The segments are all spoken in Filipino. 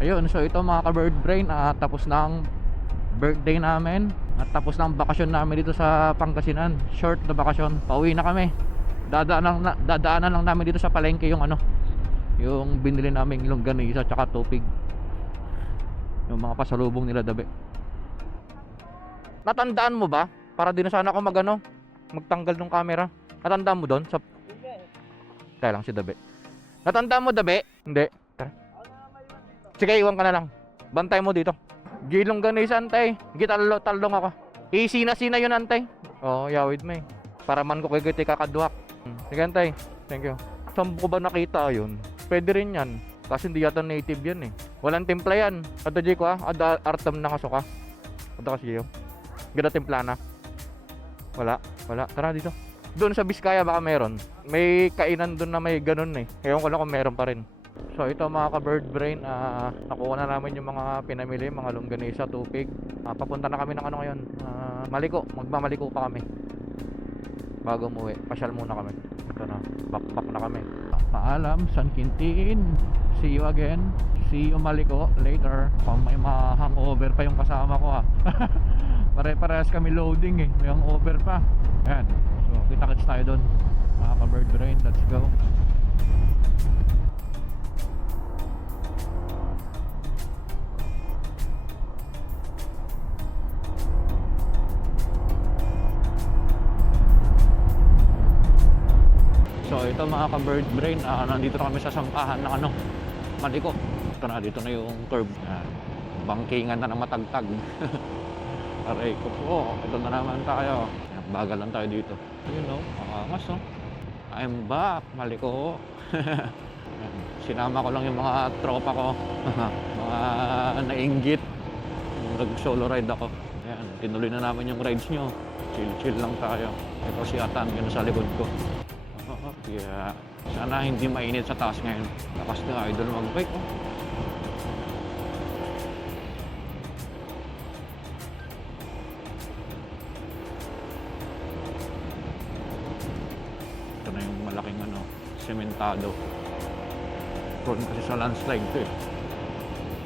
Ayun, so ito mga ka-bird brain, tapos na ang birthday namin at tapos na ang bakasyon namin dito sa Pangasinan. Short na bakasyon, pauwi na kami. Dadaanan lang namin dito sa palengke yung yung binili naming longganisa tsaka tupig, yung mga pasalubong nila Dabe. Natandaan mo ba? Para din na sana ako magtanggal ng camera. Natandaan mo doon sa... Kaya lang si Dabe. Natandaan mo Dabe? Hindi. Tara. Sige, iwan ka na lang. Bantay mo dito. Gilong ganisa antay. Talong ako. Sina yun antay. Oh, yawid mo eh. Para man ko kay kakadwak. Sige antay. Thank you. Saan ko ba nakita yun? Pwede rin yan. Kasi hindi yata native yan eh. Walang timpla yan. Ada Jay ko ada artam na kasuka. Ada kasi yun. Ganda timpla na. Wala. Tara dito. Doon sa Biskaya baka meron. May kainan doon na may ganun eh. Ewan ko lang kung meron pa rin. So ito mga ka-bird brain, nakuha na namin yung mga pinamili, mga longganisa, tupig. Papunta na kami ng ngayon, Maliko. Magmamaliko pa kami bago umuwi. Pasyal muna kami. Ito na, backpack na kami. Paalam, San Quintin. See you again. See you Maliko later. Kung may ma-hangover pa yung kasama ko Pare-parehas kami loading eh. May hangover pa. Ayan. So kita-kits tayo doon mga ka-bird brain. Let's go. So ito mga ka-bird brain, nandito na kami sa sampahan ng Maliko. Ito na, dito na yung curve. Bangkingan na ng matagtag. Aray ko po, ito na naman tayo. Bagal lang tayo dito. You know, angas I'm back, Maliko. Sinama ko lang yung mga tropa ko. Mga nainggit. Nag solo ride ako. Ayan, tinuloy na namin yung rides nyo. Chill lang tayo. Ito si Atan, yun sa likod ko. Yeah. Sana hindi mainit sa taas ngayon. Lakas na idol mag-bike Ito na yung malaking sementado. Prone kasi sa landslide to eh.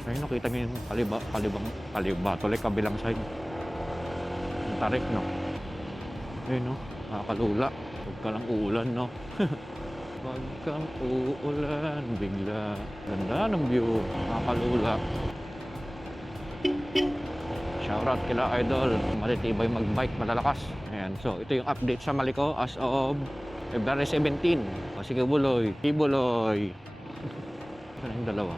Ayun, nakita nyo yung tuloy kabilang side. Yung tarik Ayun nakakalula. Huwag ka lang uulan Huwag kang uulan bigla. Ganda ng view, nakakalula. Shoutout kila idol, matitibay magbike, malalakas. Ayan, so ito yung update sa Maliko as of February 17. Sige Buloy, Buloy. Ito na yung dalawa.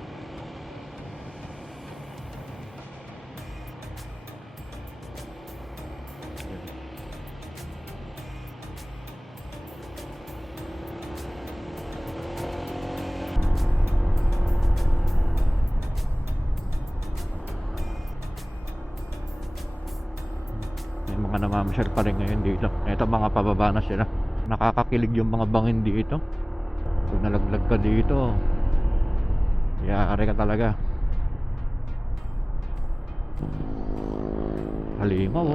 Mga namamasyal pa rin ngayon dito. Ito mga pababa na sila. Nakakakilig yung mga bangin dito. Kung nalaglag ka dito, yari ka talaga. Halimaw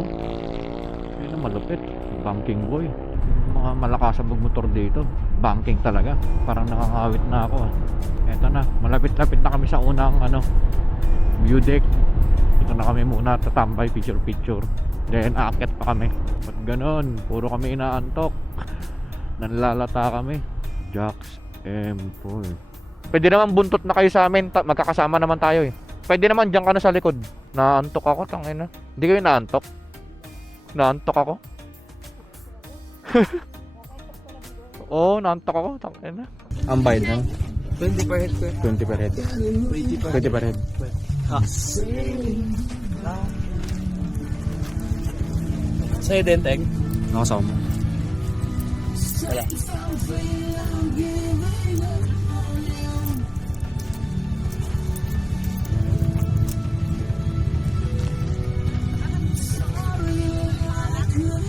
Ayun malupit. Banking boy. Mga malakas ang magmotor dito. Banking talaga. Parang nakakawit na ako Ito na, malapit-lapit na kami sa unang view deck. Ito na kami muna tatambay, picture. Then aakyat pa kami. Ba't ganon? Puro kami inaantok. Nanlalata kami. Jax M4. Pwede naman buntot na kayo sa amin. Magkakasama naman tayo eh. Pwede naman dyan ka na sa likod. Naantok ako, tangina. Hindi kayo naantok? Naantok ako? Oo, naantok ako, tangina. Ang bayad na? 20 per head. 20 per head. 20 per head. Sa'yo din, Teg? Nakasama mo. Wala.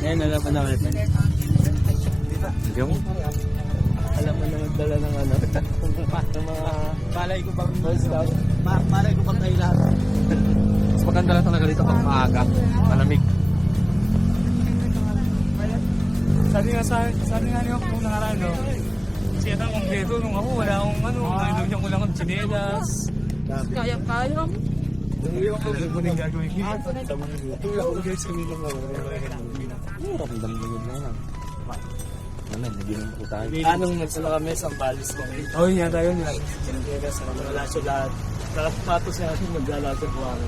Ngayon, alam mo naman ito. Yung? Alam mo na magdala ng ng mga palay ko bang palay ko bang tayo lahat. Mas maganda lang talaga dito pag maaga. Malamig. Sabi nga niyo kung nakaraan, siya na kompleto nung ako, wala akong nainom ko lang ng chinelas. Kaya mo. Alam mo nang gagawin ko. Tulak ko guys sa mga Ramdam-damdam na yan. Ano, naginom po tayo. Anong nagsala kami sa balis kami. Oh, yan tayo nila. Kaya sa mga laso lahat. Tapos na natin maglalaso po ako.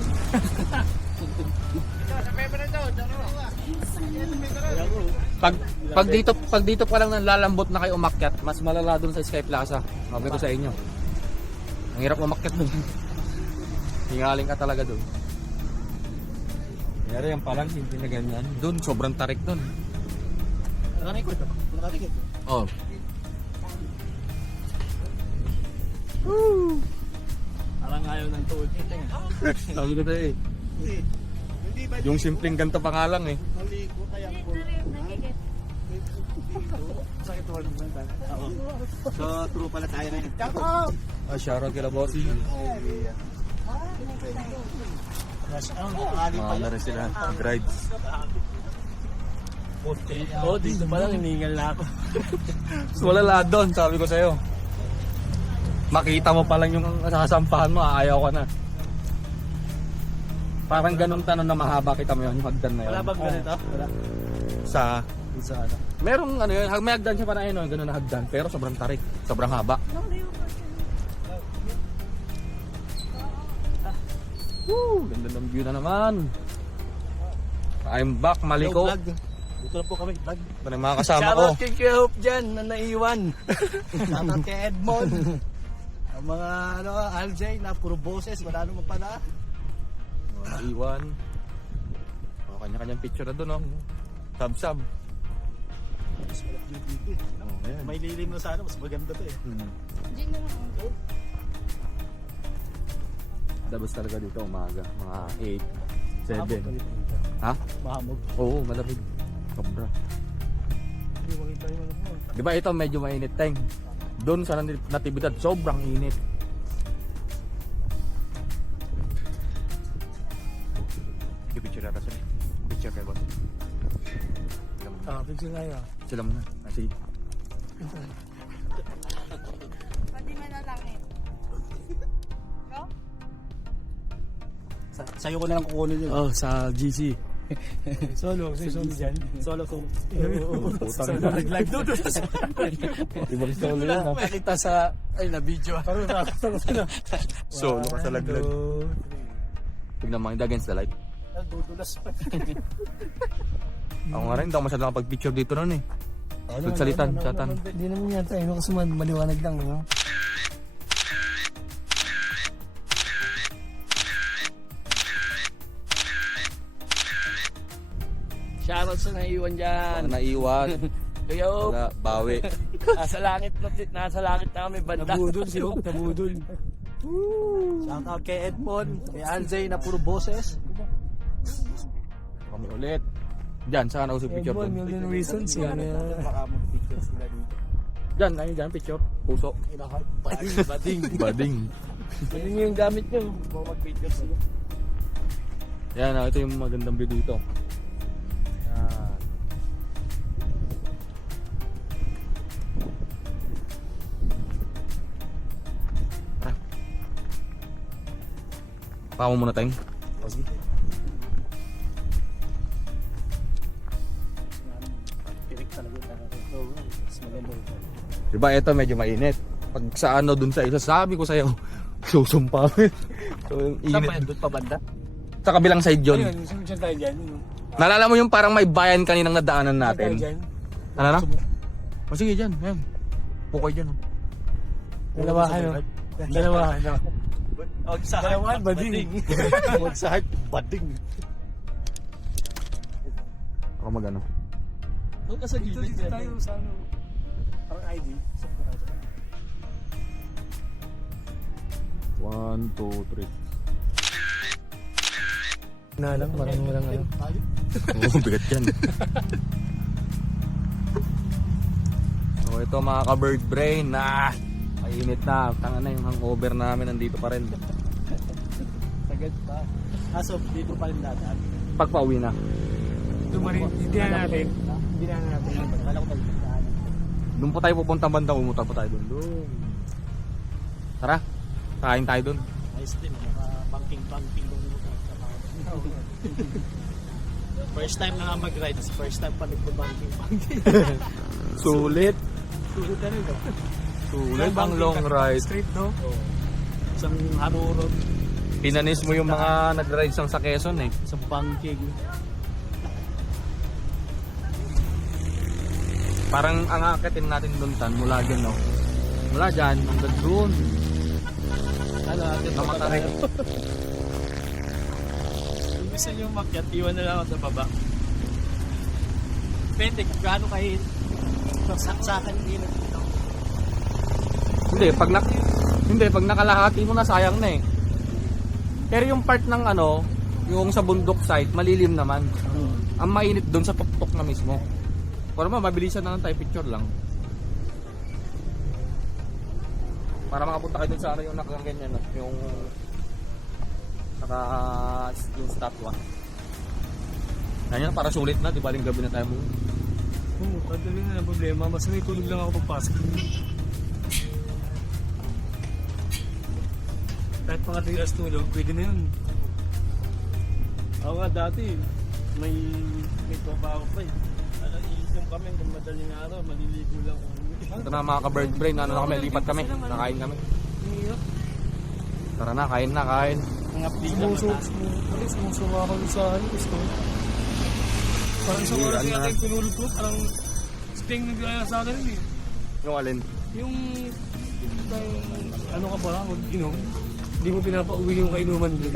Pag dito pa lang lalambot na kayo umakyat, mas malala doon sa Sky Plaza. Sabi ko sa inyo. Ang hirap umakyat doon. Hingaling ka talaga doon. Kaya yan palang hindi na ganyan. Doon, sobrang tarik doon. Nakatikot. Nakatikot. Oh. Parang ayaw ng tuod. Sabi ko tayo eh. Yung simpleng ganito pa nga lang eh. Maligo kaya po. Sakit wala naman tayo. Oo. So, true pala tayo ngayon. Shoutout kila bossy. Mga na rin sila. Grides. Oo, dito pa lang hiningal na ako. Wala doon, sabi ko sa'yo. Makita mo pa lang yung sasampahan mo, ayaw ko na. Parang ganun tanong na mahaba, kita mo yun, yung hagdan na yun. Wala bang ganito? Wala. Sa... Sa ano? Merong ano yun, may hagdan siya pa na yun, ganun na hagdan, pero sobrang tarik, sobrang haba. Woo! Ganda ng view na naman. I'm back, Maliko. Dito na po kami, vlog. Ito na yung mga kasama ko. Shoutout kay Kuya Hope dyan na naiwan. Shoutout kay Edmond. Ang mga ano, Aljay na puro boses, wala naman pala. Iwan. O, kanya-kanyang picture na doon, no? Sab-sab. Ayan. May lilim na sana, mas maganda to eh. Dabas talaga dito umaga, mga 8, 7. Mahamog. Ha? Mahamog. Oo, malamig. Sobra. Hindi makita yung ano mo. Di ba ito medyo mainit, Teng? Doon sa Natividad, sobrang init. Picture na kasi. Picture kayo, boss. Picture na yun. Sila muna. Sige. Pwede man na lang eh. No? Sa'yo ko na lang kukunin yun. Oh, sa GC. Solo dyan. Solo. Putang Nag-live doon. Ibang solo yan, ha? Nakita sa, ay na video. Solo ka sa laglag. Tignan mo, hindi against the light. Dudulas pa. Ako nga rin, hindi ako masyadong nakapag-picture dito noon eh. Nagsalitan, chatan. Hindi naman yan tayo. Kasi maliwanag lang. No? Shoutout sa naiwan dyan. Naiwan. Kuya Hope. Wala, bawi. Nasa langit na kami banda. Nabudol si Hope, nabudol. Shoutout kay Edmond, kay Aljay na puro boses. Kami ulit. Diyan, saan ako sa picture doon? Million reasons yan. Baka mag-picture sila dito. Diyan, ayun dyan, picture. Puso. Bading. Bading. Bading yung gamit nyo. Baka mag-picture sila. Yan, ito yung magandang view dito. Yan. Tara. Pamo muna tayong. Pirik talaga ito. Mas maganda ito. Diba ito medyo mainit. Pag sa ano dun sa isa, sabi ko sa'yo, susumpa. So yung Saan ba init. yan? Doon pa banda? Sa kabilang side yun. Ayun, saan tayo dyan? Nalala mo yung parang may bayan kaninang nadaanan natin? Dyan? Ano na? O sige dyan, yan. Pukay dyan. Oh. Dalawa kayo. Dalawa kayo. Sa heart, bading. Sa heart, bading. Ako magano. Doon ka sa gilid tayo sa ano. Parang ID. 1, 2, 3. Na lang, parang walang ano. Oo, bigat yan. So ito mga ka-bird brain na mainit na. Tanga na yung hangover namin nandito pa rin. Sagad pa. So dito pa rin dadaan. Pagpauwi na. Hindi na natin. Hindi na natin. Kala ko tayo. Doon po tayo pupunta banda, umuta po tayo doon. Tara, kain tayo doon. Ay, stream, banking kung first time na nga mag-ride, first time pa nagpa-banking. Sulit. Sulit na rin, no? Sulit ang long ride. Street, no? Isang harurot, Pinanis mo yung mga nag-ride sa Quezon eh. isang banking. Parang ang akitin natin doon tan mula dyan, no? Mula dyan, hanggang doon. Ano, atin pa Namatarik. Kung gusto nyo makyat, iwan na lang ako sa baba. Depende kung gaano kayo saksakan yung ilan dito. Hindi, pag nakalahati mo na sayang na eh. Pero yung part ng ano, yung sa bundok side, malilim naman. Ang mainit doon sa tuktok na mismo. Para mabilisan na lang tayo, picture lang. Para makapunta kayo dun sa ano yung nakaganyan, no? Yung yung statwa. Ganyan, para sulit na, di ba? Gabi na tayo mo. Oo, kadali na ang problema. Mas may tulog lang ako pagpasok. Kahit mga 3 hours tulog, pwede na yun. Ako nga dati, may tropa ako pa eh. Iisip kami kung madaling araw, maliligo lang ako. Ito na mga ka-bird brain, ano na kami, lipat kami. Nakain kami. Tara na, kain na, kain. Mga pila sumusuka ako sa ano, gusto. Parang isang oras yung aking pinulog ko, parang sting nag-aya sa akin eh. Yung alin? Yung ano ka ba, mag-inom, hindi mo pinapauwi yung kainuman mo.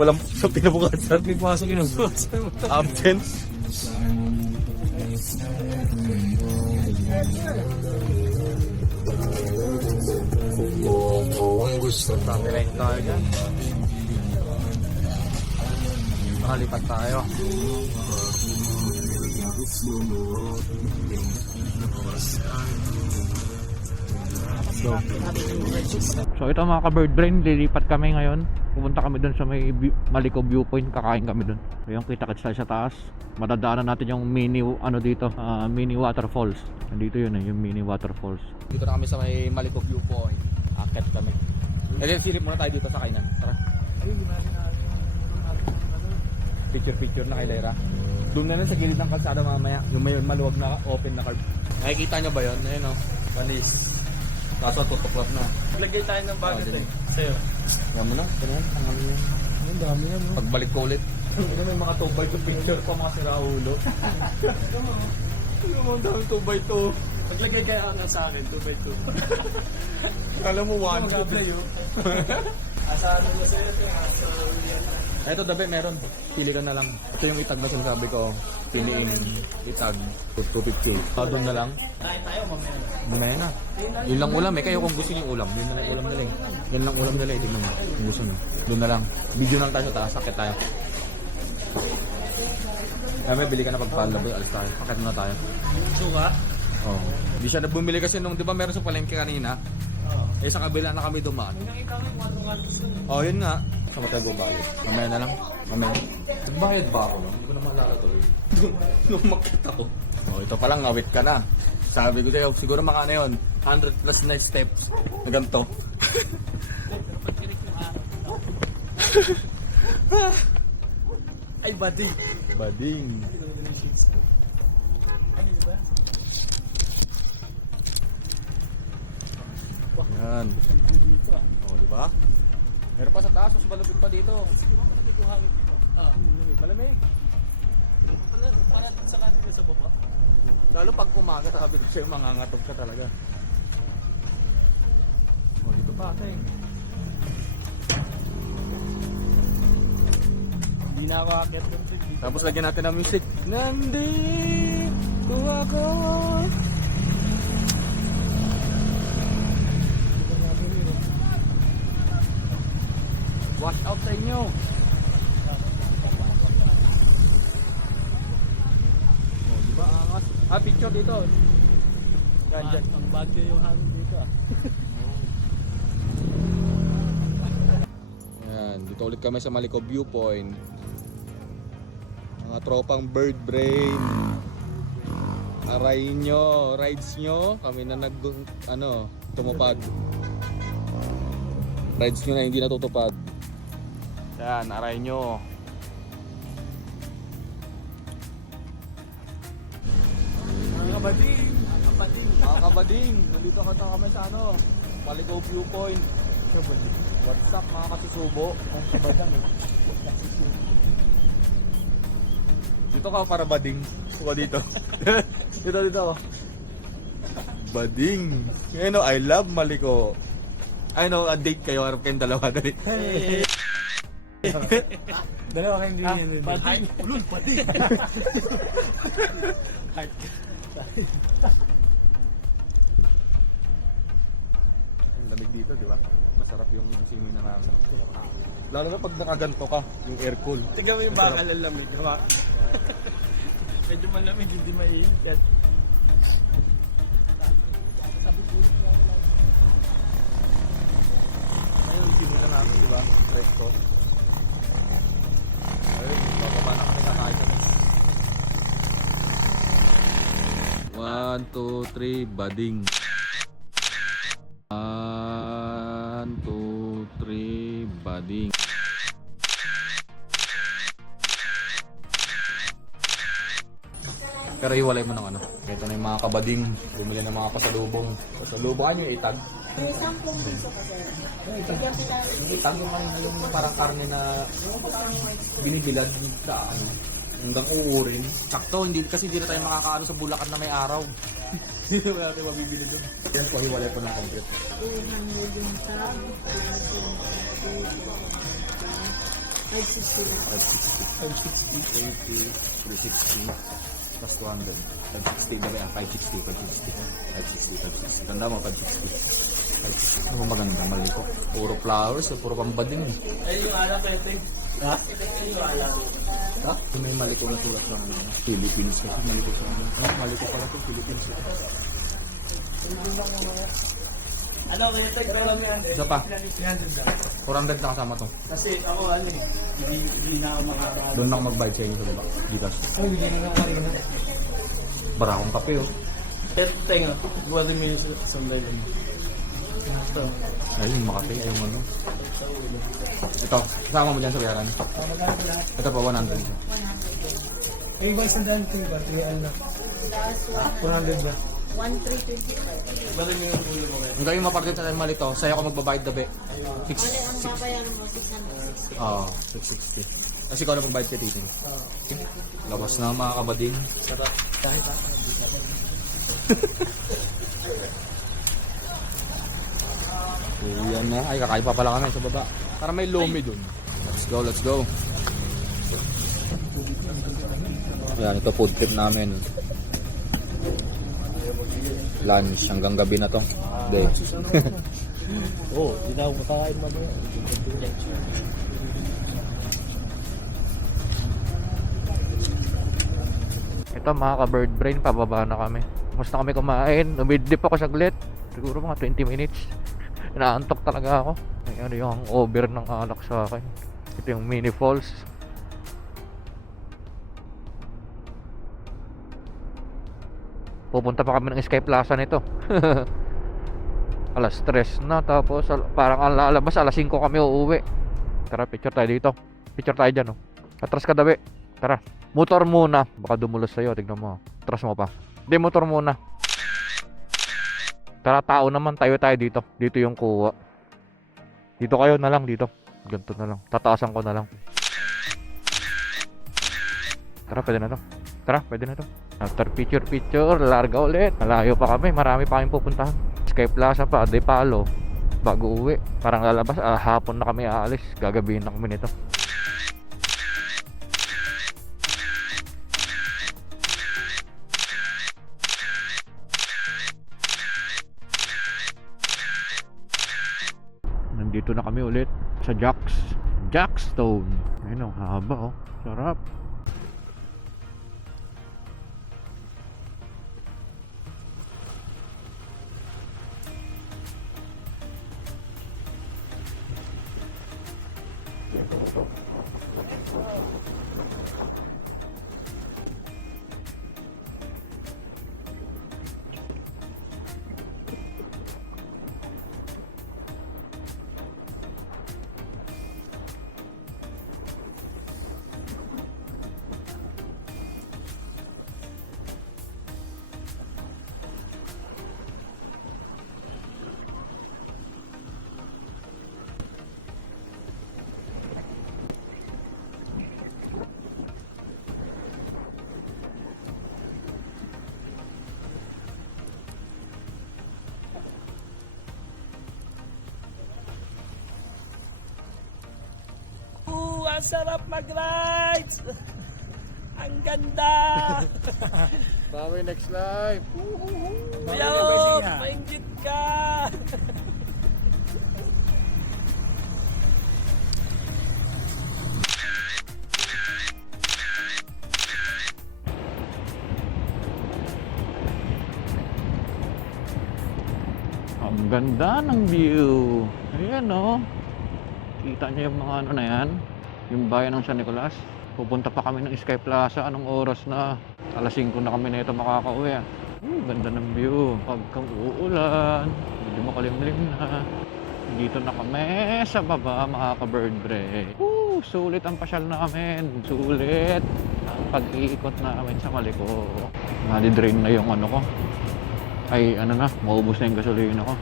Walang sa pinabukasan. May pasok inom. Absent. Tapilay tayo dyan. Nakalipat tayo. So ito mga ka-bird brain, lilipat kami ngayon. Pupunta kami dun sa may Malico viewpoint, kakain kami dun. So yung kita-kits tayo sa taas. Madadaanan natin yung mini dito, mini waterfalls. Nandito yun yung mini waterfalls. Dito na kami sa may Malico viewpoint. Akit kami. Then silip muna tayo dito sa kainan. Tara. Picture na kay Lyra. Doon na lang sa gilid ng kalsada mamaya. Yung may maluwag na open na curb. Nakikita nyo ba yun? Ayun o. Panis. Kaso tutuklap na. Lagay tayo ng bagay dali. sa'yo. Yan mo na. Ganun. Ang dami yan, no? Pagbalik ko ulit. May mga 2x2 picture pa mga siraulo. Ang dami 2x2. Maglagay kaya ka sa akin, 2x2. Alam mo 1 Asa ano na sa'yo? Eto dabe meron. Pili ka na lang. Ito yung itag na sinasabi ko. Piliin itag. 250. Doon na lang. Tayo tayo, mamaya. Mamaya na. Yun lang ulam eh. Kayo kung gusto niyo ulam. Yun na lang ulam nila eh. Yun lang ulam nila eh. Tignan mo. Kung gusto niyo. Doon na lang. Video lang tayo sa taas. Sakit tayo. May bili ka na pagpalabo. Alis tayo. Sakit na tayo. Suka? Oo. Hindi siya na bumili kasi nung, di ba meron sa palengke kanina? Eh sa kabila na kami dumaan. May nakita ko yung mga tungan. Oh, yun nga. Saan tayo babayad? Mamaya na lang. Mamaya. Nagbayad ba ako lang? Hindi ko na maalala tuloy. Nung makita ko. Oh, ito palang ngawit ka na. Sabi ko sa'yo, siguro maka na yun. 100 plus na steps. Na ganito. Ay, buddy. Bading. Yan. Oh, di ba? Meron pa sa taas, mas malapit pa dito. Malamig. Pala sa kanila sa baba. Lalo pag umaga, sabi ko sa'yo, mangangatog ka talaga. Oh, dito pa ate. Hindi na ako akit ng trip. Tapos lagyan natin ng music. Nandito ako. Watch out sa inyo. Oh, di ba angas? Picture dito. Yan, dyan. Ang bagyo yung hangin dito ah. Yan, dito ulit kami sa Malico Viewpoint. Mga tropang bird brain. Aray nyo, rides nyo. Kami na tumupad. Rides nyo na hindi natutupad. Yan, aray nyo. Mga kabading. Mga kabading, nandito ka na kami sa ano, Paligaw Viewpoint. What's up mga kasusubo? Dito ka para bading. Suka dito. dito. Bading. Ngayon I love Maliko. I know, a date kayo, harap kayong dalawa. Dali. Dalawa kayong ganyan. Bading. Ulul, bading. Ang lamig dito, di ba? Masarap yung simoy na namin. Lalo na pag nakaganto ka, yung air cool. Tingnan mo yung bakal ang lamig. Medyo malamig, hindi mainit yan. Ayun, simoy na namin, di ba? Fresco. Ayun, bababa na kami, kakain kami. 1, 2, 3, bading. 1, 2, 3, bading. Pero iwalay mo ng ano. Ito na yung mga kabading. Bumili ng mga pasalubong. Pasalubong yung itag. May 10 piso ka, sir. Yung itag yung parang karne na binibilad sa ano. Hanggang uurin. Sakto, hindi, kasi hindi na tayo makakaano sa Bulacan na may araw. Hindi na natin mabibili doon. Yan po, hiwalay po ng complete. 200 yung tab. 560 lang. 560, 80, 360, plus 200. 560 na ba yan? 560. Tanda mo, 560. Ano maganda, mali ko. Puro flowers, puro pambading. Ayun yung alak, Pete. Ha? Ayun yung alak. Ha? May mali ko na tulad sa mga Philippines kasi mali ko sa mga. Mali ko pala ito, Philippines. Ano, Pete? Pero lang yan. Isa pa. 300 lang. 400 na kasama to. Kasi ako hindi na ako makakaano. Doon lang mag-buy sa inyo sa baba. Gcash. Ay, hindi na ako kanina. Bara akong kape oh. Ito tayo nga. Gawa din mo yung sandal lang. Ito. Ayun, Makati, yung ano. Ito, kasama mo dyan sa bayaran. Ito pa, 100. Eh, iba isang daan ito ba? 3 na. 400 ba? 1325. Bali mo yung ulo mo ngayon. Hanggang yung mapartit sa mali to, sa'yo ako magbabayad dabi. Bali, ang babayaran mo, 660. Oo, 660. Kasi ikaw na magbayad kay titin. Labas na mga kabading. Kahit Yan na. Ay, kakain pa pala kami sa baba. Para may lomi dun. Let's go, let's go. Yan, ito food trip namin. Lunch hanggang gabi na to. Hindi. Oo, hindi na ako makakain man yan. Ito mga ka-bird brain, pababa na kami. Basta kami kumain, umidlip ako saglit. Siguro mga 20 minutes. Inaantok talaga ako. Ay, ano yung over ng alak sa akin. Ito yung mini falls. Pupunta pa kami ng Sky Plaza nito. Alas 3 na, tapos parang ang lalabas alas 5 kami uuwi. Tara, picture tayo dito. Picture tayo dyan, oh. Atras ka dabi. Tara. Motor muna. Baka dumulos sa'yo, tignan mo. Atras mo pa. Hindi, motor muna. Tara, tao naman. Tayo dito. Dito yung kuha. Dito kayo na lang, dito. Ganito na lang. Tataasan ko na lang. Tara, pwede na to. Tara, pwede na to. After picture, larga ulit. Malayo pa kami, marami pa kaming pupuntahan. Sky Plaza pa, De Palo. Bago uwi. Parang lalabas, hapon na kami aalis. Gagabihin na kami nito. Nandito na kami ulit sa Jackstone. Ayun oh, haba oh. Sarap. sarap mag-rides! Ang ganda! Bawi next life. Yo, painggit ka! Ang ganda ng view. Ayan oh. Kita niyo yung mga ano na yan? Yung bayan ng San Nicolas. Pupunta pa kami ng Sky Plaza. Anong oras na? Alas 5 na kami na ito makakauwi. Ganda ng view. Pagkang uulan, medyo makalimlim na. Dito na kami sa baba, mga ka-bird break. Sulit ang pasyal namin. Sulit ang pag-iikot namin sa Maliko. Nadi-drain na yung ano ko. Ay ano na, maubos na yung gasolina ko.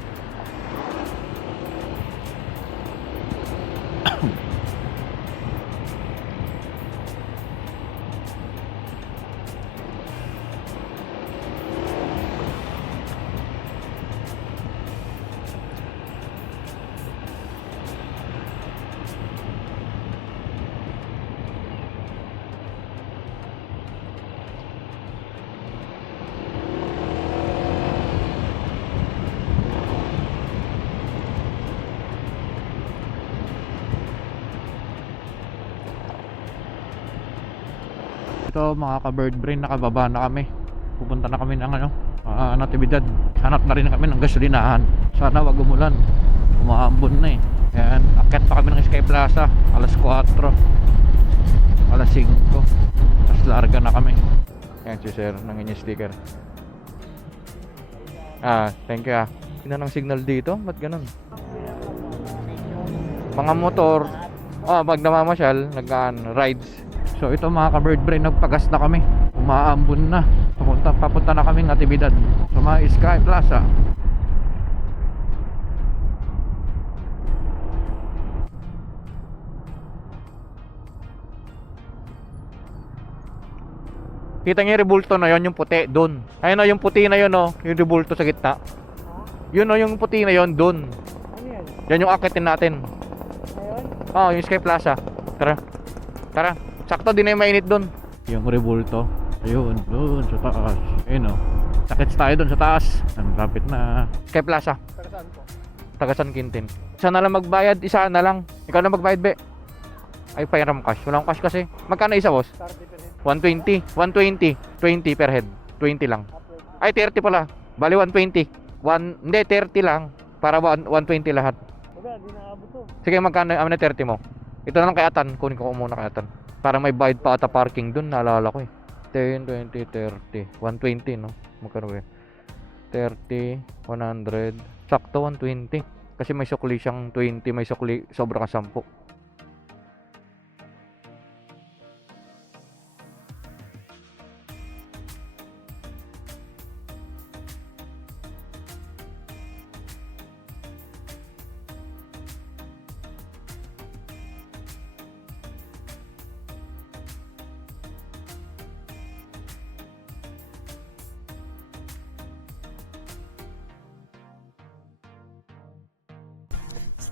Ito mga ka-bird brain, nakababa na kami. Pupunta na kami ng Natividad. Hanap na rin kami ng gasolinahan. Sana wag umulan. Umaambon na eh. Ayan, akyat pa kami ng Sky Plaza. Alas 4. Alas 5. Tapos larga na kami. Ayan si sir, ng inyong sticker. Thank you Sino ng signal dito? Ba't ganun? Mga motor. Pag namamasyal, rides. So ito mga ka-bird brain, nagpagas na kami. Umaambon na. Papunta na kami ng Natividad sa mga Sky Plaza. Kita niyo yung rebulto na yon, yung puti doon. Ayun o, yung puti na yon o, yung rebulto sa gitna. Yun o, yung puti na yon doon. Yan yung akitin natin. Yung Sky Plaza. Tara. Sakto din na yung mainit doon. Yung rebulto. Ayun, doon sa taas. Ayun o. Sakits tayo doon sa taas. Ang lapit na. Sky Plaza. Taga saan po? Taga San Quintin. Isa na lang magbayad, isa na lang. Ikaw na magbayad, be. Ay, pahiram cash. Walang cash kasi. Magkano isa, boss? 120. 120. 20 per head. 20 lang. Ay, 30 pala. Bali 120. Hindi, 30 lang. Para 120 lahat. Wala, di naabot to. Sige, magkano yung 30 mo? Ito na lang kay Atan. Kunin ko muna kay Atan. Para may bayad pa ata parking dun. Naalala ko eh. 10, 20, 30. 120, no? Magkano ba yun? 30, 100. Sakto, 120. Kasi may sukli siyang 20. May sukli sobra ka 10.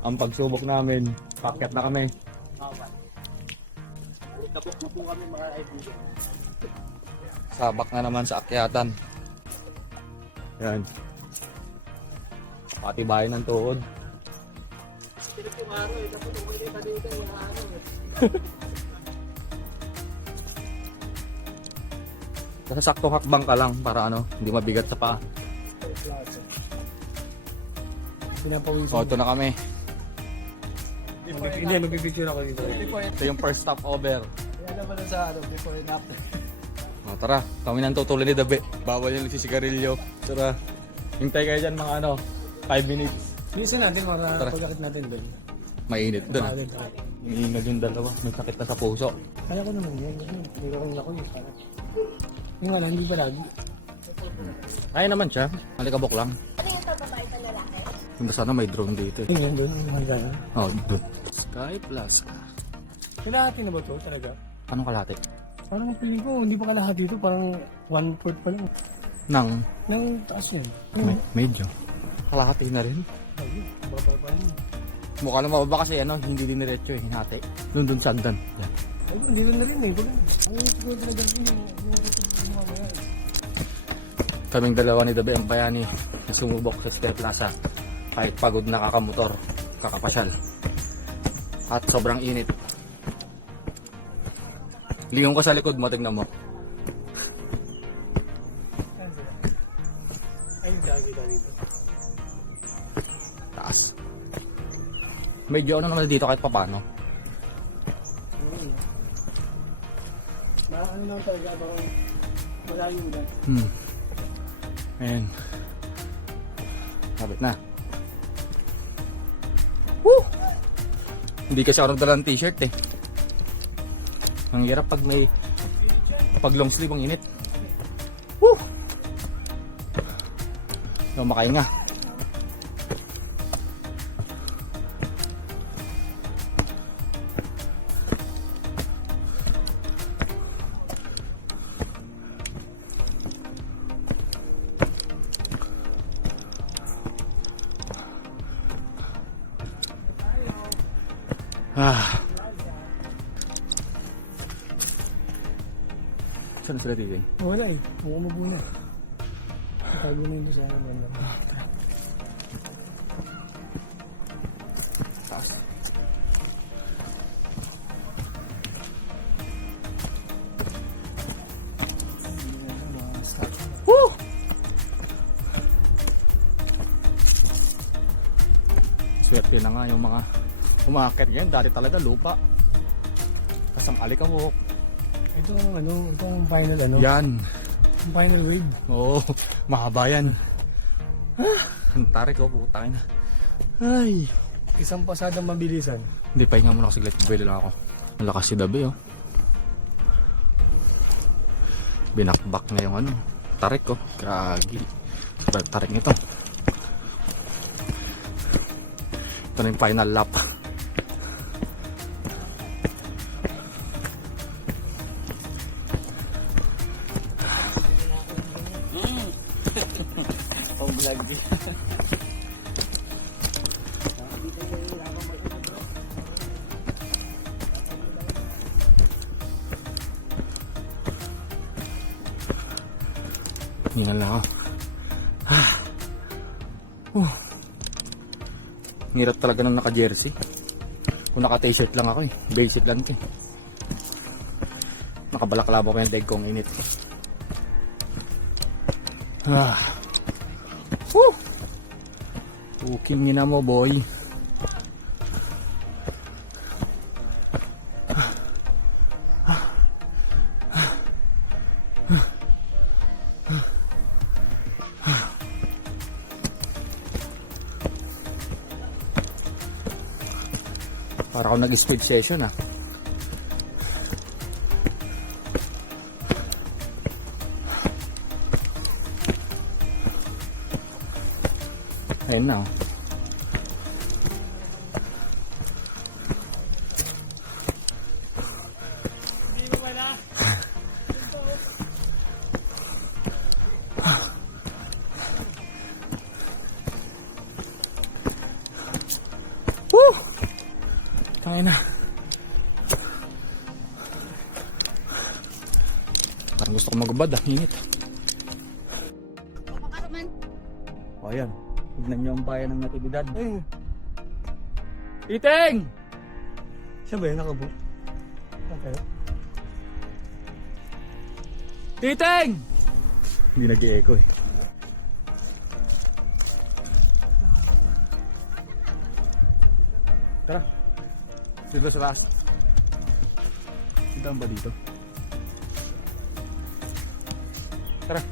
Ang pagsubok namin, pakyat na kami. Tapos na po kami mga kaibigan. Sabak na naman sa akyatan. Yan. Patibayan ng tuhod. Sino po araw eh, tapos umalit na dito yung araw eh. Basta saktong hakbang ka lang para hindi mabigat sa paa. Pinapawisan. So, ito na kami. Hindi, magpipicture ako dito. Ito yung first stopover. Yan naman sa before and after. Tara, kami nang tutulin ni Dabe. Bawal yung nagsisigarilyo. Tara, hintay kayo dyan mga 5 minutes. Bilisan natin para Tara. pagkakit natin doon. Mainit doon ah. Balik tayo. Iingad yung dalawa. May sakit na sa puso. Kaya ko naman yan. Meron ako yung sana. Yung wala, hindi pa lagi. Kaya naman siya. Malikabok lang. Hindi sana may drone dito eh. Yun doon, yung mga gano'n. Doon. Sky Plaza. Kalahati na ba to talaga? Anong kalahati? Parang feeling ko, hindi pa kalahati ito. Parang 1/4 pa lang. Nang Nang taas yan. medyo. Kalahati na rin. Ay, baba pa yun. Mukha lang mababa kasi ano, hindi din diretso eh, hinati. Doon sa hagdan. Yan. Ay, hindi na rin eh. Ang siguro talaga yung mamaya. Kaming dalawa ni Dabe ang bayani na sumubok sa Square Plaza. Kahit pagod na kakamotor, kakapasyal. At sobrang init. Lingon ko sa likod mo, tignan mo. Ay, yung nakikita dito. Taas. Medyo ano naman dito kahit papano. Ano naman talaga bang malayo na. Ayan. Kapit na. Woo! Hindi kasi ako nagdala ng t-shirt eh. Ang hirap pag may long sleeve ang init. Woo! Makain nga. Saan sila titing? Wala eh. Mukhang mabuna. Tago na yun sa ano banda. Taas. Woo! Swerte na nga yung mga umakit ngayon. Dati talaga lupa. Kasang alikabok. Ito ang ano, ito ang final ano. Yan. Ang final wave. Oo, mahaba yan. Ang tarik ko, putang ina. Ay. Isang pasadang mabilisan. Hindi, pahinga muna kasi bili lang ako. Malakas si Dabe, oh. Binakbak na yung ano, tarik ko. Kagi. Sobrang tarik nito. Ito na yung final lap. Oh, vlog. Hingal na ako. Hirap talaga nung naka-jersey. Kung naka-t-shirt lang ako eh. Basic lang ito eh. Nakabalaklabo ko yung leg kong init. Woo! Booking na mo, boy. Para ako nag-speed session ah. Ayun na oh. Woo! Kaya na. Parang gusto ko magubad ah, init. Papakaraman. O yan, tignan nyo ang bayan ng Natividad. Iting! Siya ba yun nakabook? Okay. Iting! Hindi nag-i-echo eh. Tara. Dito sa last. Saan ba dito? Tara.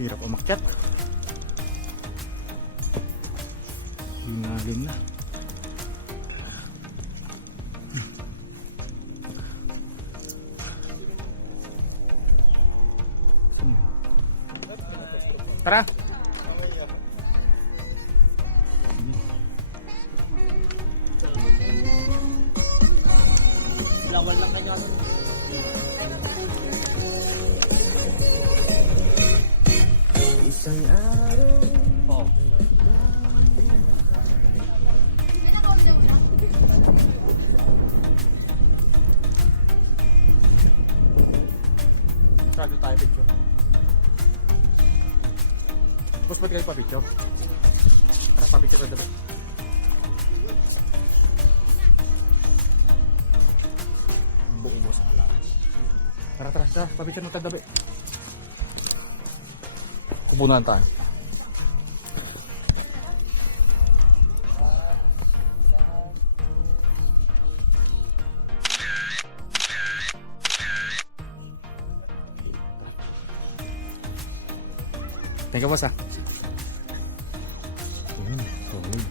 Hirap umakyat. Linalim na. Tara. Lawan lang kanya. Isang araw. Oo. Sarado tayo picture. Boss, ba't kayo pa picture? Tara pa picture na dapat. Buo mo sa kalaan. Tara, pa picture mo tayo dapat. Kupunan tayo. Thank you, boss, ah. Solid.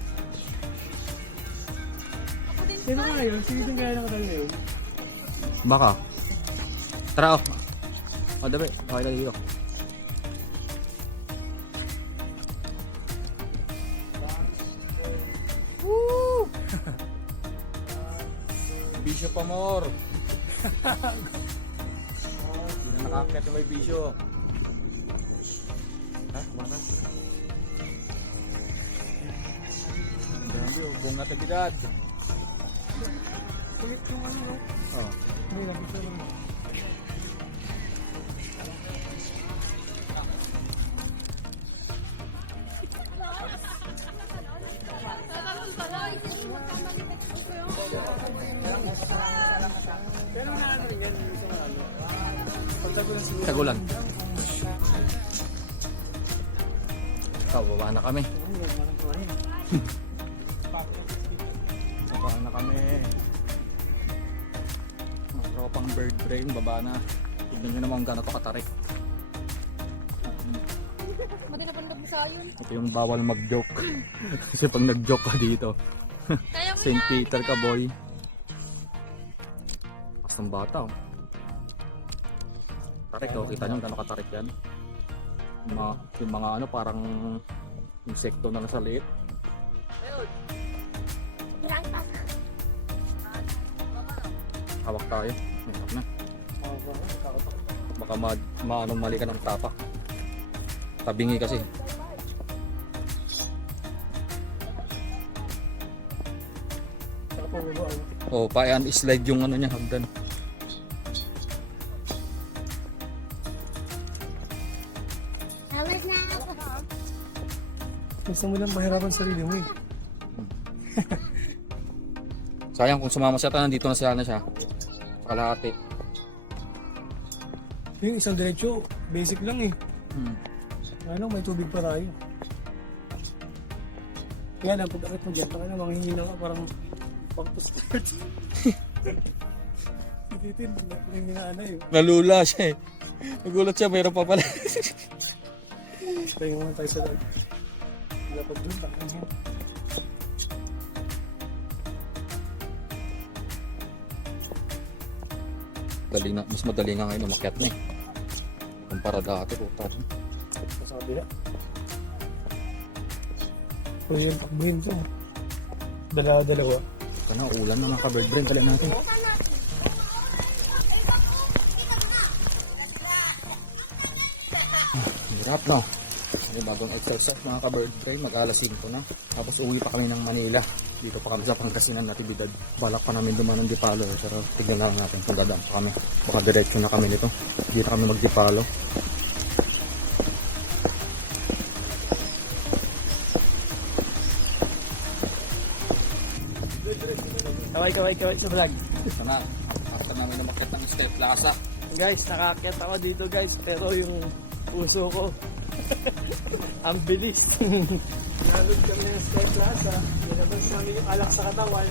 Sino nga yun? Sino yung kaya nakadala na yun? Baka. Tara, oh. O, dabi. Okay na dito. Woo! Bishop Amor. Hindi na nakakit na may bisyo. Ha? Kumana? Grabe, oh. Buong natagidad. Kulit yung ano, no? Oh. Hindi lang, ito lang. Pero na ano yan, yung isang ano. Pagtagulan siguro. Tagulan. Ikaw, baba na kami. Baba na kami. Mga tropang bird brain, baba na. Tignan nyo naman kung gano'n ito katarik. Mati na pandog sa yun. Ito yung bawal mag-joke. Kasi pag nag-joke ka dito, Kaya mo St. Peter ka, boy. Kasang bata, oh. Tarik, oh. Kita nyo gano'n katarik yan. Yung mga ano, parang insekto na nasa liit. Hawak tayo. Hawak na. Baka mali ka ng tapak. Tabingi kasi. Oh, paayan slide yung ano niya, hagdan. Alas na ako. Gusto mo lang mahirapan sarili mo eh. Sayang kung sumama siya, nandito na siya. Kalahati. Yung isang diretso, basic lang eh. Hmm. Ano, may tubig pa tayo. Kaya lang, pag akit mo dyan, baka na manghihina ka, parang pag to start. Titin, nanghihina na eh. Nalula siya eh. Nagulat siya, mayroon pa pala. Tayo naman tayo sa daan. Lapag doon, takang mo. Mas madali nga ngayon umakyat na eh. Kumpara dati, puta. Sa kabila. So yun, takbuhin ko. Dalawa-dalawa. Ito na, ulan na mga ka-bird brain. Tala natin. Hirap no. May bagong exercise mga ka-bird brain. Mag-alas 5 na. Tapos uwi pa kami ng Manila. Dito pa kami sa Pangasinan Natividad. Balak pa namin dumaan ng Dipalo. Pero tignan lang natin kung dadaan pa kami. Baka diretso na kami nito. Dito kami mag-Dipalo. Kaway sa vlog. Ito na. After namin umakyat ng Step Plaza. Guys, nakaakyat ako dito guys. Pero yung puso ko, ang bilis. Nalod kami ng Sky Plaza. Nilabas namin yung alak sa katawan.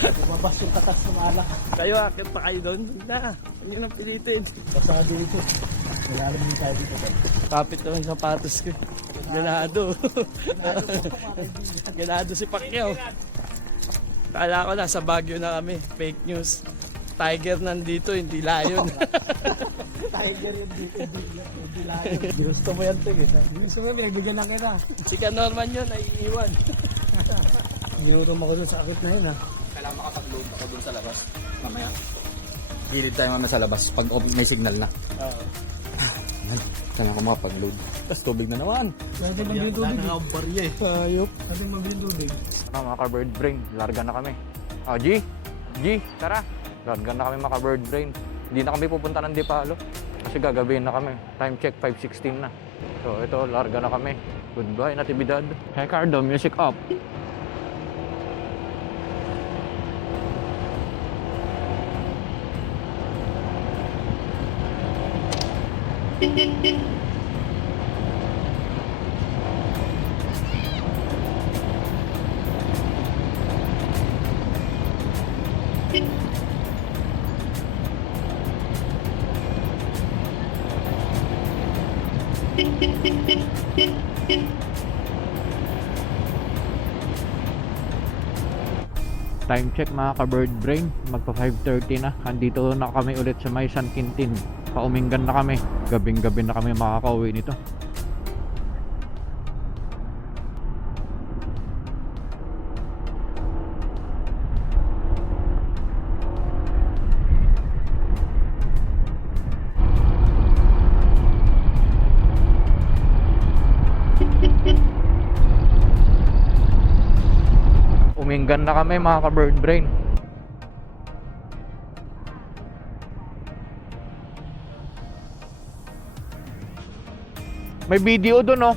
Lumabas yung katas ng alak. Kayo, akyat pa kayo doon? Hindi na. Hindi nang pilitin. Basta ka dito. Malalim din tayo dito. Kapit na yung sapatos ko. Ganado. Ganado si Pacquiao. Kala ko nasa Baguio na kami. Fake news. Tiger nandito, hindi lion. Tiger yung dito, hindi lion. Gusto mo yan, Tig. Gusto mo, bigyan lang kita. Si Ka Norman yun, naiiwan. Ginutom ako dun sa akit na yun, ha? Kailangan makapag-load ako dun sa labas. Mamaya. Gilid tayo mamaya sa labas pag may signal na. Oo. Saan ako makapag-load? Tapos tubig na naman. Natin mabiling tubig. Wala na akong barya eh. Ayop. Natin mabiling tubig. Mga ka-bird brain, larga na kami. G, tara. Larga na kami mga ka-bird brain. Hindi na kami pupunta ng Dipalo. Kasi gagabihin na kami. Time check, 5:16 na. So ito, larga na kami. Goodbye, Natividad. Hey Cardo, music up. Time check mga ka-bird brain, magpa 5:30 na. Andito na kami ulit sa may San Quintin. Paumingan na kami. Gabing-gabi na kami makakauwi nito. Uminggan na kami mga ka-bird brain. May video doon, oh.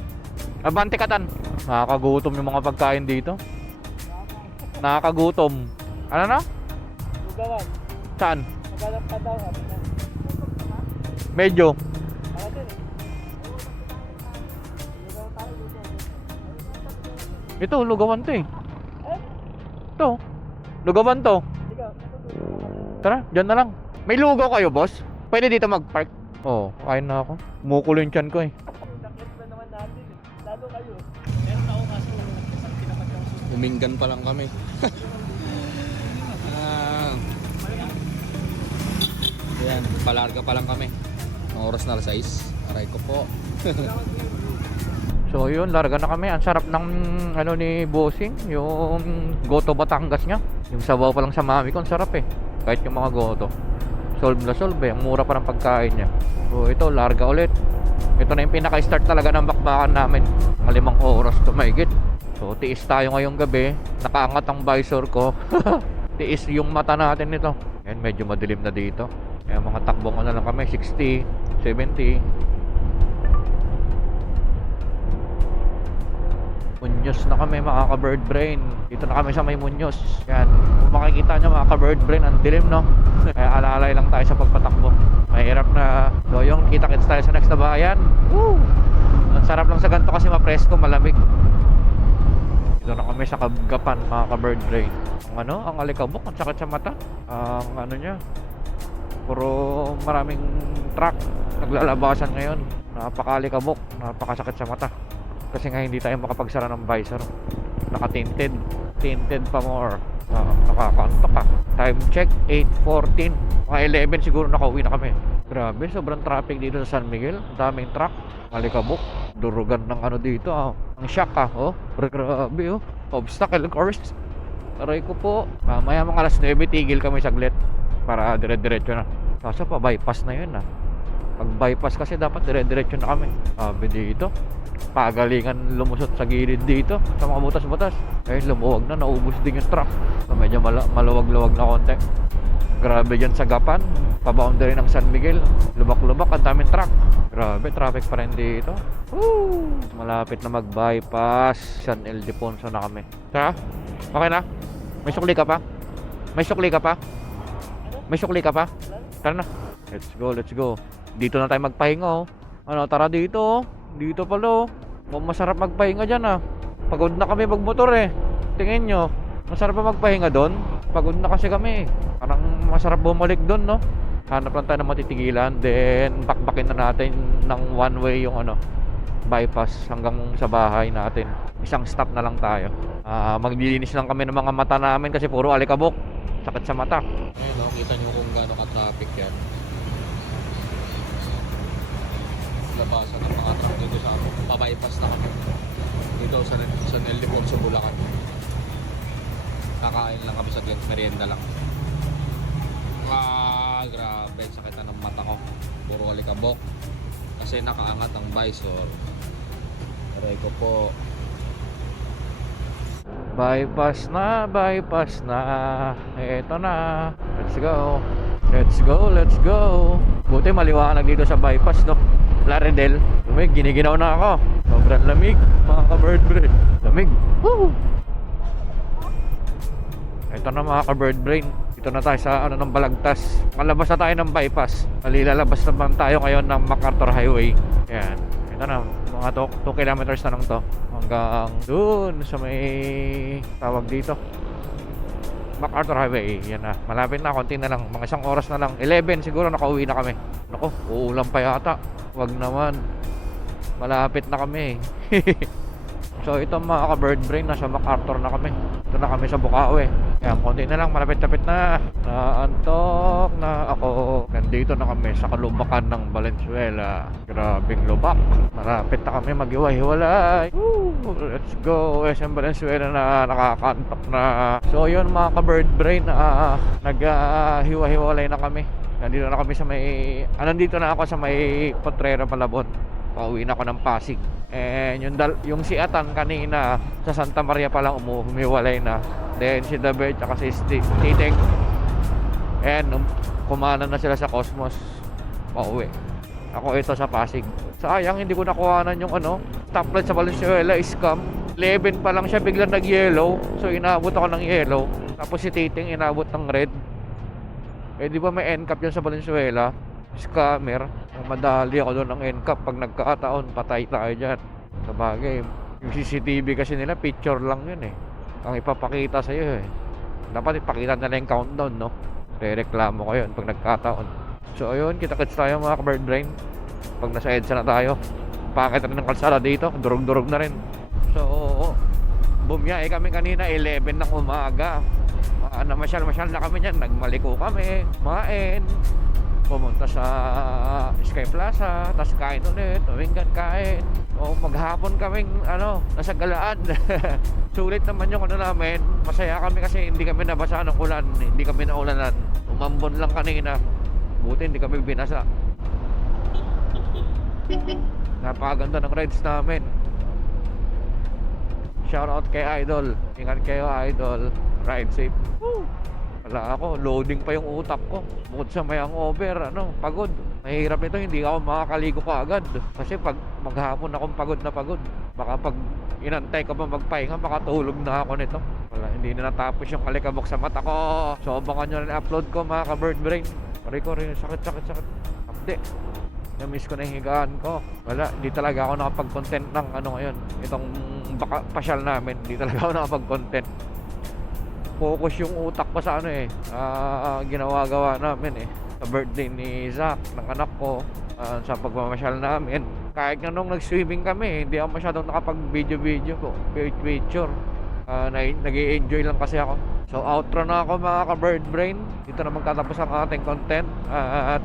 Abante Katan. Nakakagutom yung mga pagkain dito. Nakakagutom. Ano na? Lugawan. Saan? Maghanap ka daw. Medyo. Para din eh. Ito, lugawan to eh. Ito. Lugawan to. Tara, dyan na lang. May lugaw kayo, boss? Pwede dito mag-park? Oo, kain na ako. Mukulo yung tiyan ko eh. Nakit ba naman natin eh. Lalo kayo. Meron ako kaso pinapat ka gusto. Uminggan pa lang kami. Ayan, palarga pa lang kami. Ang oras na 6. Aray ko po. So yun, larga na kami. Ang sarap ng ano ni Bossing, yung Goto Batangas niya. Yung sabaw pa lang sa mami ko, ang sarap eh. Kahit yung mga goto. Solve na solve eh. Ang mura pa ng pagkain niya. So ito, larga ulit. Ito na yung pinaka-start talaga ng bakbakan namin. Mga 5 oras tumigit. So tiis tayo ngayong gabi. Nakaangat ang visor ko. Tiis yung mata natin nito. Ayan, medyo madilim na dito. Kaya mga takbong ano lang kami, 60, 70. Munyos na kami mga ka-bird brain. Dito na kami sa may Munyos. Yan, kung makikita nyo mga ka-bird brain, ang dilim no. Kaya alalay lang tayo sa pagpatakbo. Mahirap na. So yung kita-kits tayo sa next na bayan. Woo! Ang sarap lang sa ganito kasi mapresko, malamig. Dito na kami sa Kagapan mga ka-bird brain. Ang ano, ang alikabok, ang sakit sa mata. Ang ano nya, puro maraming truck naglalabasan ngayon. Napaka-alikabok, napakasakit sa mata. Kasi nga hindi tayo makapagsara ng visor. Naka-tinted. Tinted pa more. Nakakanto ka. Time check, 8:14. Mga 11 siguro nakauwi na kami. Grabe, sobrang traffic dito sa San Miguel. Ang daming truck. Alikabok. Durugan ng ano dito. Ang shock oh. Grabe oh. Obstacle course. Aray ko po. Mamaya mga alas 9 tigil kami saglit. Para dire-diretso na. Kaso pa bypass na yun Pag bypass kasi dapat dire-diretso na kami. Sabi dito, pagalingan lumusot sa gilid dito sa mga butas-butas. Lumuwag na, naubos din yung truck. So, medyo maluwag-luwag na konti. Grabe dyan sa Gapan, pa-boundary ng San Miguel. Lubak-lubak, ang daming truck. Grabe, traffic pa rin dito. Woo! Malapit na mag-bypass. San Ildefonso na kami. Tara, okay na? May sukli ka pa? May sukli ka pa? May sukli ka pa? Tara na. Let's go, let's go. Dito na tayo magpahinga Ano, tara dito Dito pala masarap magpahinga dyan Pagod na kami magmotor Tingin nyo, masarap pa magpahinga doon. Pagod na kasi kami Parang masarap bumalik doon Hanap lang tayo ng matitigilan. Then bakbakin na natin ng one way yung bypass hanggang sa bahay natin. Isang stop na lang tayo. Maglilinis lang kami ng mga mata namin kasi puro alikabok. Sakit sa mata. Ayun kita nyo kung gaano ka-traffic yan. Labasan ng mga truck dito sa pabypass na kami dito sa San Ildefonso, Bulacan. Kakain lang kami sa merienda lang. Grabe, sakit na ng mata ko. Puro alikabok. kasi nakaangat ang visor. Aray ko po. Bypass na. Eto na. Let's go. Let's go. Buti maliwanag dito sa bypass, no? Laredel. Lamig, giniginaw na ako. Sobrang lamig, mga ka-bird brain. Lamig. Woo! Ito na mga ka-bird brain. Dito na tayo sa ng Balagtas. Malabas na tayo ng bypass. Lalabas naman tayo ngayon ng MacArthur Highway. Ayan. Ito na, mga 2 kilometers na lang to. Hanggang dun sa may tawag dito. MacArthur Highway. Yan na. Malapit na, konti na lang. Mga 1 oras na lang. 11 siguro nakauwi na kami. Naku, uulan pa yata. Wag naman. Malapit na kami. So ito mga ka-bird brain, nasa MacArthur na kami. Ito na kami sa Bukawi. Ayan, konti na lang, malapit-lapit na. Naantok na ako. Nandito na kami sa kalubakan ng Valenzuela. Grabing lubak. Malapit na kami maghiwa-hiwalay. Let's go. SM Valenzuela na, nakakantok na. So yun mga ka-bird brain, naghiwa-hiwalay na kami. Nandito na kami sa may... nandito na ako sa may Potrero, Malabon. Pauwi na ako ng Pasig. And yung si Atan kanina sa Santa Maria pa lang humiwalay na. Then si David at si Titing, and kumanan na sila sa Cosmos. Pauwi. Ako ito sa Pasig. Sayang hindi ko nakuhanan yung stoplight sa Valenzuela. Scam. 11 pa lang siya, biglang nag-yellow. So inaabot ako ng yellow. Tapos si Titing inabot ng red. Eh di ba may NCAP yun sa Valenzuela? Scammer. Madali ako doon ng NCAP. Pag nagkataon, patay tayo dyan. Sabagay, yung CCTV kasi nila, picture lang yun eh. Ang ipapakita sa'yo eh. Dapat ipakita nila yung countdown, no? Re-reklamo ko yun pag nagkataon. So ayun, kita-kits tayo mga ka-bird brain. Pag nasa EDSA na tayo, pakita rin ng kalsada dito, durog-durog na rin. So, bumiyahe kami kanina 11 ng umaga. Masyal na kami dyan. Nagmaliko kami, kumain, pumunta sa Sky Plaza, tapos kain ulit, tuminggan kain. O maghapon kaming nasa Galaan. Sulit naman yung namin. Masaya kami kasi hindi kami nabasa ng ulan, hindi kami naulanan. Umambon lang kanina. Buti hindi kami binasa. Napakaganda ng rides namin. Shoutout kay Idol. Ingat kayo, Idol. Ride safe. Woo! Wala ako, loading pa yung utak ko. Bukod sa may hangover, pagod. Mahirap ito, hindi ako makakaligo kaagad. Kasi pag maghapon akong pagod na pagod, baka pag inantay ko pa magpahinga, makatulog na ako nito. Wala, hindi na natapos yung alikabok sa mata ko. So abangan nyo na upload ko mga ka-bird brain. Pari ko rin, sakit. Update. Na-miss ko na yung higaan ko. Wala, hindi talaga ako nakapag-content ng ngayon. Itong pasyal namin, hindi talaga ako nakapag-content. Focus yung utak ko sa ginawa-gawa namin sa birthday ni Zach, ng anak ko, sa pagmamasyal namin. Kahit nga nung nag-swimming kami, hindi ako masyadong nakapag-video ko, picture. Nag-i-enjoy lang kasi ako. So outro na ako mga ka-bird brain. Dito na magtatapos ang ating content. At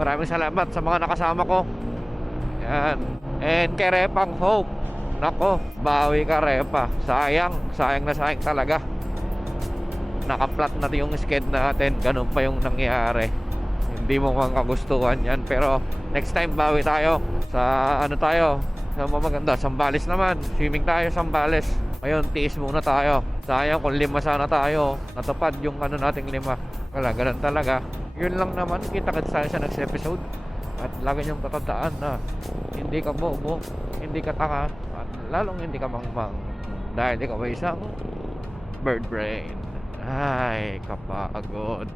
maraming salamat sa mga nakasama ko. Yan. And kay Repang Hope, nako, bawi ka Repa. Sayang na sayang talaga. Naka-flat na yung sked natin. Ganun pa yung nangyari. Hindi mo mang kagustuhan yan. Pero next time bawi tayo. Sa tayo? Sa maganda, Sambales naman. Swimming tayo Sambales. Ngayon, tiis muna tayo. Sayang kung 5 sana tayo. Natupad yung nating 5. Wala, ganun talaga. Yun lang naman. Kita-kits tayo sa next episode. At lagi niyong tatandaan na hindi ka bobo, hindi ka tanga, at lalong hindi ka mangmang. Dahil ikaw ay isang bird brain. Ay, kapagod.